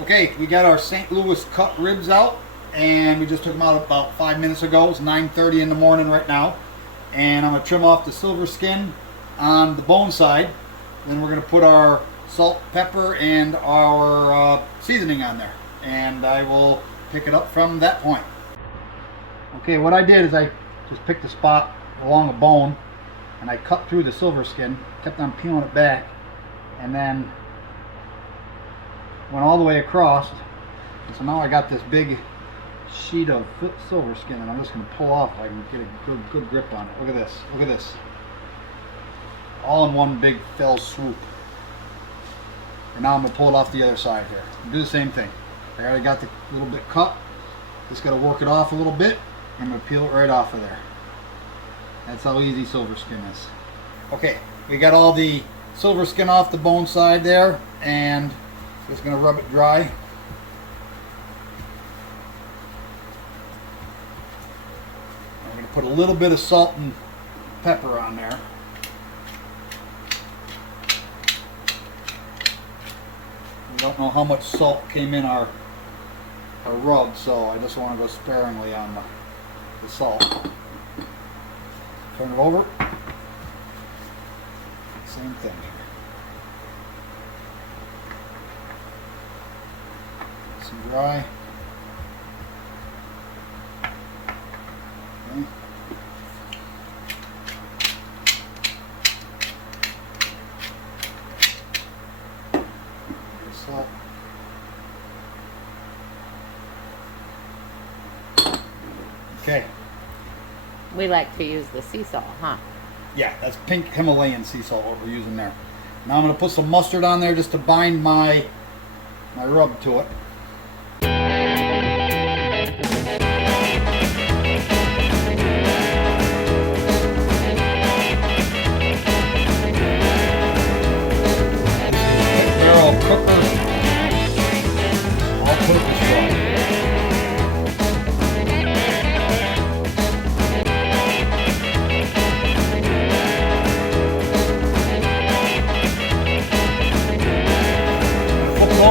Okay, we got our St. Louis cut ribs out, and we just took them out about 5 minutes ago. It's 9:30 in the morning right now, and I'm gonna trim off the silver skin on the bone side. Then we're gonna put our salt, pepper, and our seasoning on there, and I will pick it up from that point. Okay, what I did is I just picked a spot along the bone, and I cut through the silver skin, kept on peeling it back, and then went all the way across. And so now I got this big sheet of silver skin, and I'm just going to pull off so I can get a good grip on it. Look at this. Look at this. All in one big fell swoop. And now I'm going to pull it off the other side here. Do the same thing. I already got the little bit cut. Just got to work it off a little bit. I'm going to peel it right off of there. That's how easy silver skin is. Okay, we got all the silver skin off the bone side there, and just going to rub it dry. I'm going to put a little bit of salt and pepper on there. We don't know how much salt came in our rub, so I just want to go sparingly on the salt. Turn it over. Same thing here. Some dry. Okay. Salt. Okay. We like to use the sea salt, huh? Yeah, that's pink Himalayan sea salt what we're using there. Now I'm going to put some mustard on there just to bind my rub to it. Barrel cooker, all purpose rub.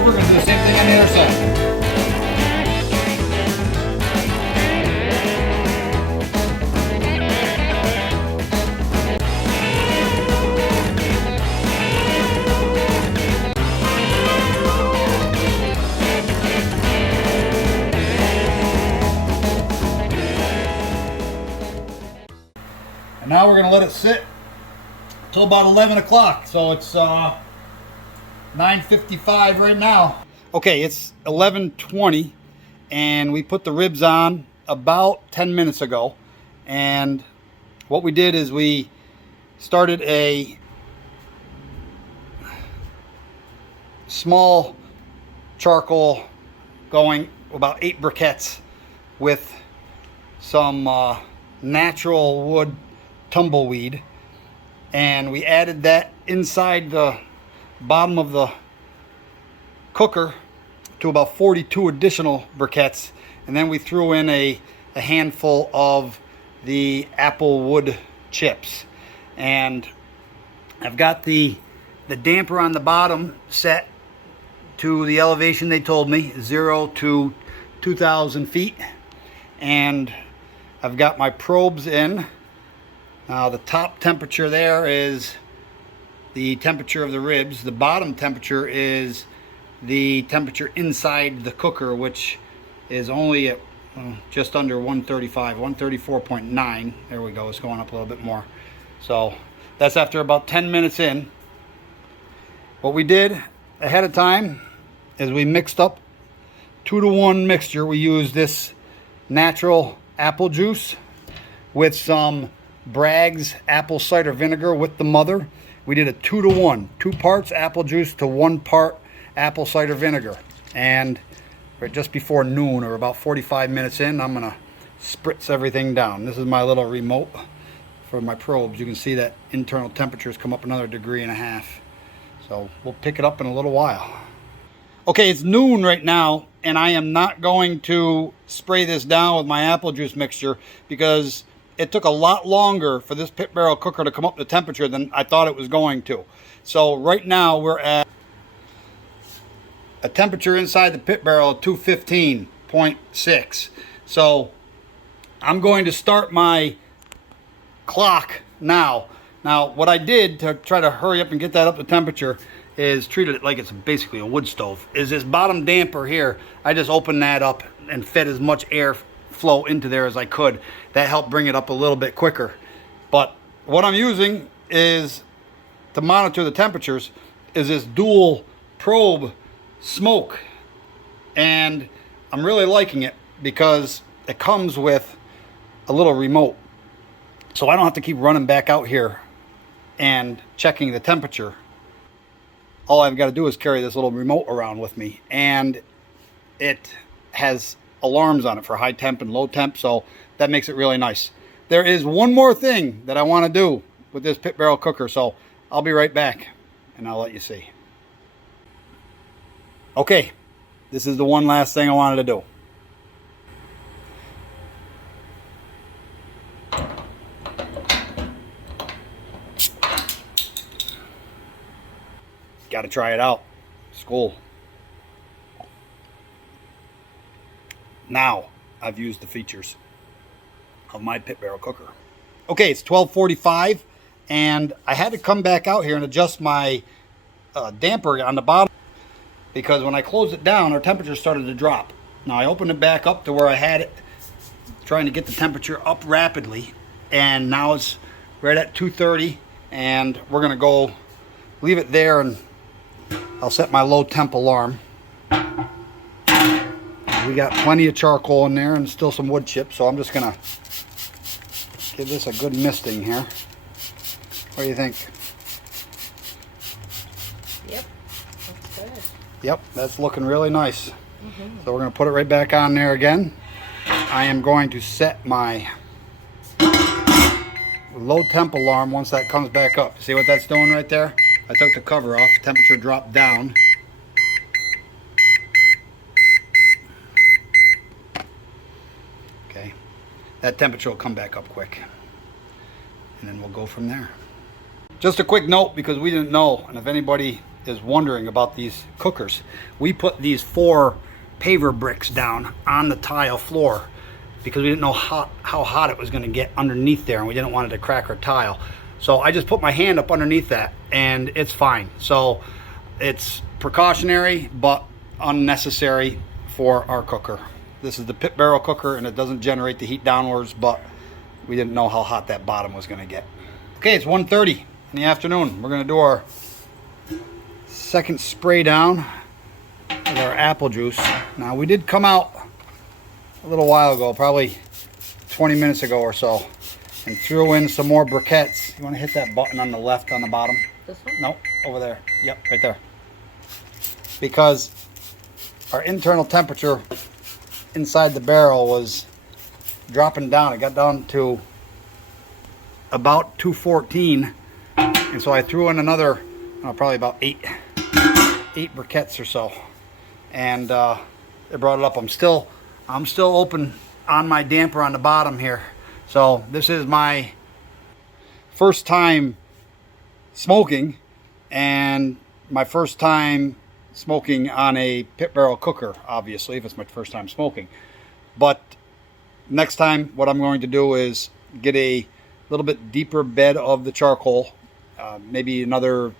We're going to do the same thing on the other side. And now we're going to let it sit until about 11 o'clock. So it's 9:55 right now. Okay, it's 11:20, and we put the ribs on about 10 minutes ago. And what we did is we started a small charcoal going, about 8 briquettes, with some natural wood tumbleweed, and we added that inside the bottom of the cooker to about 42 additional briquettes, and then we threw in a handful of the apple wood chips. And I've got the damper on the bottom set to the elevation they told me, 0 to 2,000 feet, and I've got my probes in. Now the top temperature there is the temperature of the ribs. The bottom temperature is the temperature inside the cooker, which is only at just under 135, 134.9. There we go, it's going up a little bit more. So that's after about 10 minutes in. What we did ahead of time is we mixed up 2-to-1 mixture. We used this natural apple juice with some Bragg's apple cider vinegar with the mother. We did a 2-to-1, 2 parts apple juice to 1 part apple cider vinegar. And just before noon, or about 45 minutes in, I'm gonna spritz everything down. This is my little remote for my probes. You can see that internal temperatures come up another 1.5 degrees. So we'll pick it up in a little while. Okay, it's noon right now, and I am not going to spray this down with my apple juice mixture because it took a lot longer for this pit barrel cooker to come up to temperature than I thought it was going to. So right now we're at a temperature inside the pit barrel of 215.6. So I'm going to start my clock now. Now, what I did to try to hurry up and get that up to temperature is treated it like it's basically a wood stove. Is this bottom damper here, I just opened that up and fed as much air flow into there as I could. That helped bring it up a little bit quicker. But what I'm using is, to monitor the temperatures, is this dual probe smoke. And I'm really liking it because it comes with a little remote. So I don't have to keep running back out here and checking the temperature. All I've got to do is carry this little remote around with me, and it has alarms on it for high temp and low temp, so that makes it really nice. There is one more thing that I want to do with this pit barrel cooker, so I'll be right back and I'll let you see. Okay, this is the one last thing I wanted to do. Got to try it out. It's cool. Now I've used the features of my pit barrel cooker. Okay, it's 12:45, and I had to come back out here and adjust my damper on the bottom, because when I closed it down, our temperature started to drop. Now I opened it back up to where I had it, trying to get the temperature up rapidly, and now it's right at 230, and we're gonna go leave it there, and I'll set my low temp alarm. We got plenty of charcoal in there and still some wood chips, so I'm just gonna give this a good misting here. What do you think? Yep, that's good. Yep, that's looking really nice. So we're gonna put it right back on there again. I am going to set my low temp alarm once that comes back up. See what that's doing right there? I took the cover off, temperature dropped down. Okay, that temperature will come back up quick, and then we'll go from there. Just a quick note, because we didn't know, and if anybody is wondering about these cookers, we put these 4 paver bricks down on the tile floor because we didn't know how hot it was going to get underneath there, and we didn't want it to crack our tile. So I just put my hand up underneath that, and it's fine. So it's precautionary but unnecessary for our cooker. This is the pit barrel cooker, and it doesn't generate the heat downwards, but we didn't know how hot that bottom was going to get. Okay, it's 1:30 in the afternoon. We're going to do our second spray down with our apple juice. Now, we did come out a little while ago, probably 20 minutes ago or so, and threw in some more briquettes. You want to hit that button on the left on the bottom? This one? No, over there. Yep, right there. Because our internal temperature inside the barrel was dropping down. It got down to about 214, and so I threw in another, probably about eight briquettes or so, and it brought it up. I'm still open on my damper on the bottom here. So this is my first time smoking, and my first time smoking on a pit barrel cooker, obviously, if it's my first time smoking. But next time, what I'm going to do is get a little bit deeper bed of the charcoal, maybe another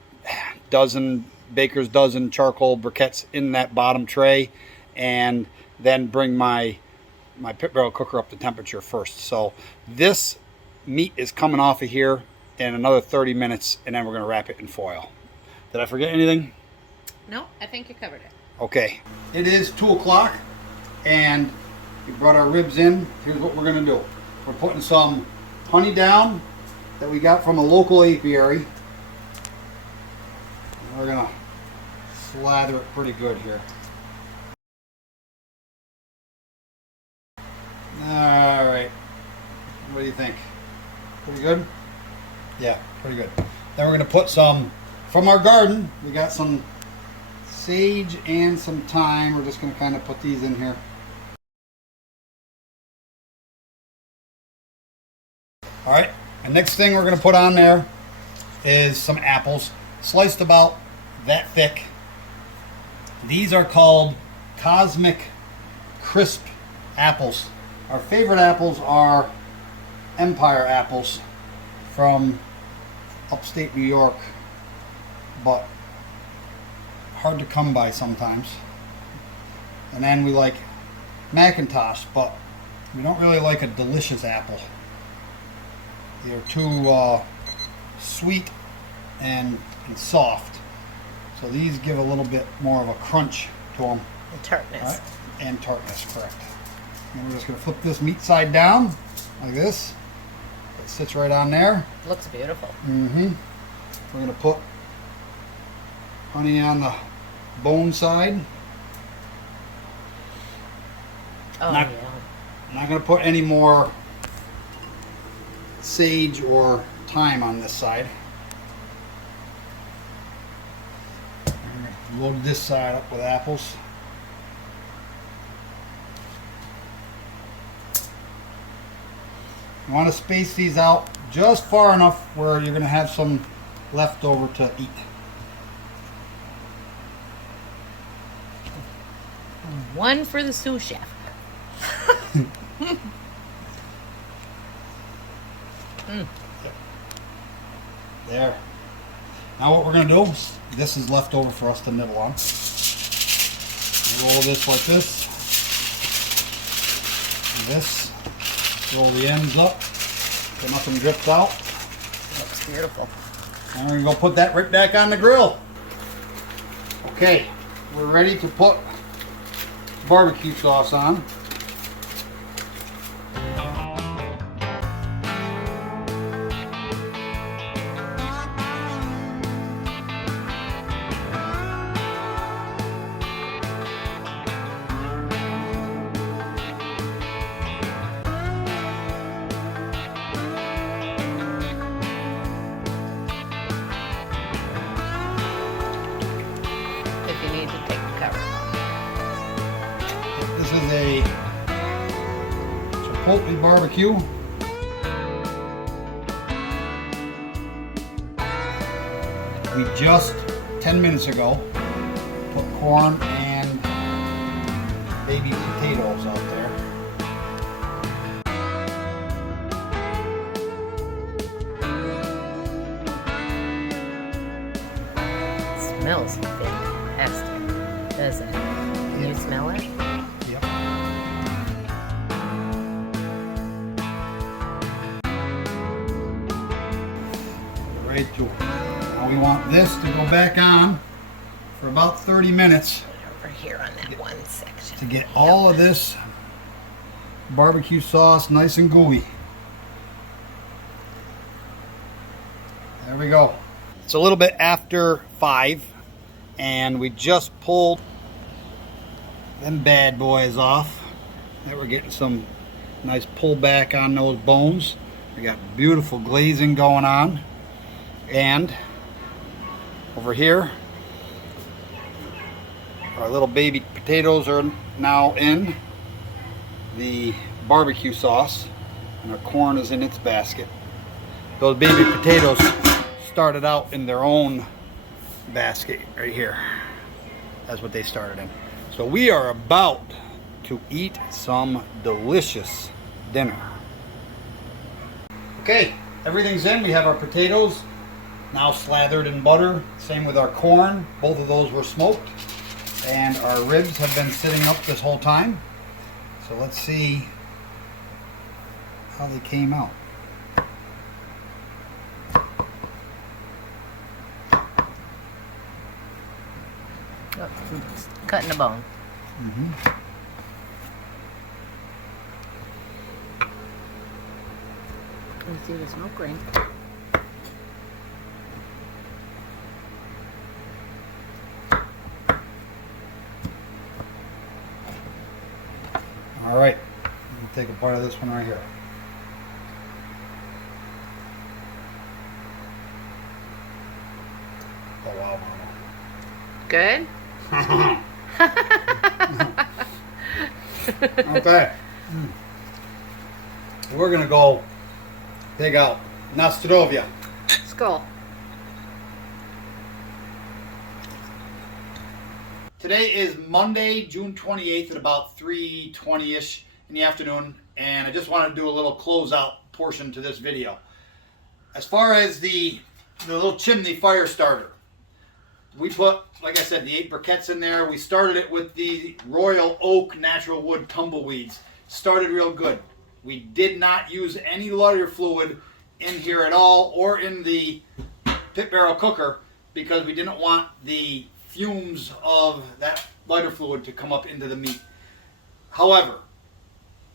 baker's dozen charcoal briquettes in that bottom tray, and then bring my pit barrel cooker up to temperature first. So this meat is coming off of here in another 30 minutes, and then we're going to wrap it in foil. Did I forget anything? No, I think you covered it. Okay, it is 2 o'clock, and we brought our ribs in. Here's what we're going to do. We're putting some honey down that we got from a local apiary. We're going to slather it pretty good here. All right, what do you think? Pretty good? Yeah, pretty good. Then we're going to put some from our garden. We got some sage and some thyme. We're just going to kind of put these in here. All right, and next thing we're going to put on there is some apples, sliced about that thick. These are called Cosmic Crisp apples. Our favorite apples are Empire apples from upstate New York, but hard to come by sometimes. And then we like Macintosh, but we don't really like a delicious apple. They're too sweet and soft. So these give a little bit more of a crunch to them. And tartness. Right? And tartness, correct. And we're just going to flip this meat side down like this. It sits right on there. Looks beautiful. Mm-hmm. We're going to put honey on the bone side. Oh, Not- yeah. I'm not going to put any more sage or thyme on this side. Load this side up with apples. You want to space these out just far enough where you're going to have some left over to eat. One for the sous chef. There. Now what we're going to do, this is left over for us to nibble on. Roll this like this. And this. Roll the ends up so nothing drips out. Looks beautiful. And we're going to go put that right back on the grill. Okay, we're ready to put barbecue sauce on. If you need to take the cover off. This is a Chipotle barbecue. We just 10 minutes ago put corn and baby potatoes out there. It smells fantastic, doesn't it? Can you smell it? Yep. Right to it. Now we want this to go back on for about 30 minutes Over here on that one section. to get all of this barbecue sauce nice and gooey. There we go. It's a little bit after 5 and we just pulled them bad boys off. Now we're getting some nice pullback on those bones. We got beautiful glazing going on. And over here, our little baby potatoes are now in the barbecue sauce, and our corn is in its basket. Those baby potatoes started out in their own basket right here. That's what they started in. So we are about to eat some delicious dinner. Okay, everything's in. We have our potatoes now slathered in butter. Same with our corn. Both of those were smoked. And our ribs have been sitting up this whole time. So let's see how they came out. Oh, it's cutting a bone. You see the smoke ring. All right, we'll take a part of this one right here. Oh wow, Good? Mama. Okay. We're gonna go dig out Nostrovia. Skull. Today is Monday, June 28th at about 3:20ish in the afternoon, and I just wanted to do a little closeout portion to this video. As far as the little chimney fire starter, we put, like I said, the 8 briquettes in there. We started it with the Royal Oak Natural Wood Tumbleweeds. Started real good. We did not use any lighter fluid in here at all or in the pit barrel cooker because we didn't want the fumes of that lighter fluid to come up into the meat. However,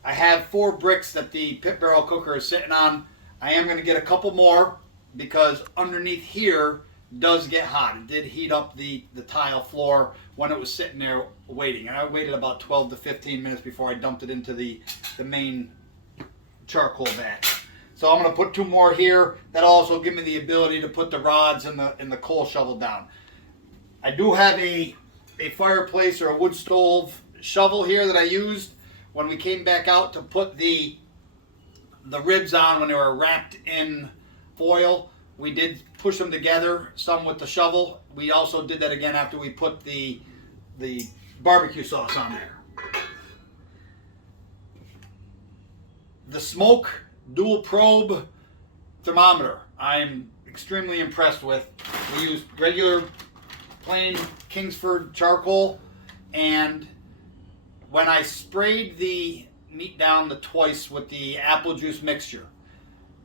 I have 4 bricks that the pit barrel cooker is sitting on. I am going to get a couple more because underneath here does get hot. It did heat up the tile floor when it was sitting there waiting. And I waited about 12 to 15 minutes before I dumped it into the main charcoal vat. So I'm going to put 2 more here. That'll also give me the ability to put the rods and the coal shovel down. I do have a fireplace or a wood stove shovel here that I used when we came back out to put the ribs on when they were wrapped in foil. We did push them together, some with the shovel. We also did that again after we put the barbecue sauce on there. The smoke dual probe thermometer I'm extremely impressed with. We used regular plain Kingsford charcoal, and when I sprayed the meat down twice with the apple juice mixture,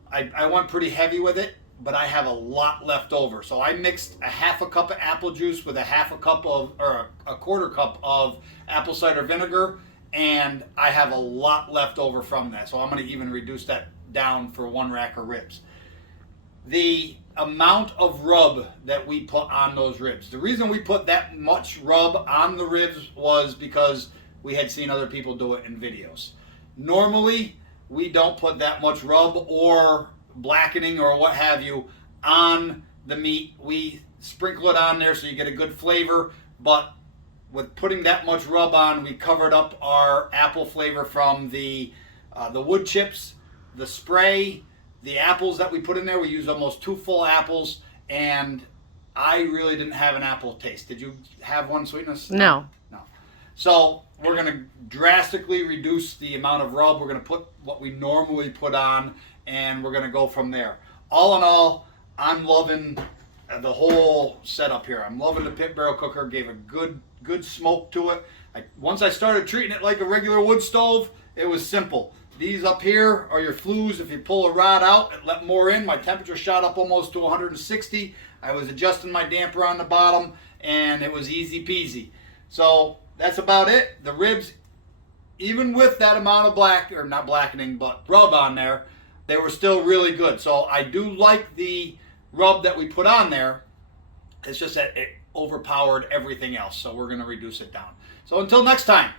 I went pretty heavy with it, but I have a lot left over. So I mixed a half a cup of apple juice with a quarter cup of apple cider vinegar, and I have a lot left over from that. So I'm going to even reduce that down for 1 rack of ribs. The amount of rub that we put on those ribs. The reason we put that much rub on the ribs was because we had seen other people do it in videos. Normally, we don't put that much rub or blackening or what have you on the meat. We sprinkle it on there so you get a good flavor, but with putting that much rub on, we covered up our apple flavor from the wood chips, the spray, the apples that we put in there. We used almost 2 full apples, and I really didn't have an apple taste. Did you have one, Sweetness? No. No. So we're going to drastically reduce the amount of rub. We're going to put what we normally put on, and we're going to go from there. All in all, I'm loving the whole setup here. I'm loving the pit barrel cooker. Gave a good smoke to it. Once I started treating it like a regular wood stove, it was simple. These up here are your flues. If you pull a rod out, it let more in. My temperature shot up almost to 160. I was adjusting my damper on the bottom, and it was easy peasy. So that's about it. The ribs, even with that amount of not blackening, but rub on there, they were still really good. So I do like the rub that we put on there. It's just that it overpowered everything else. So we're going to reduce it down. So until next time.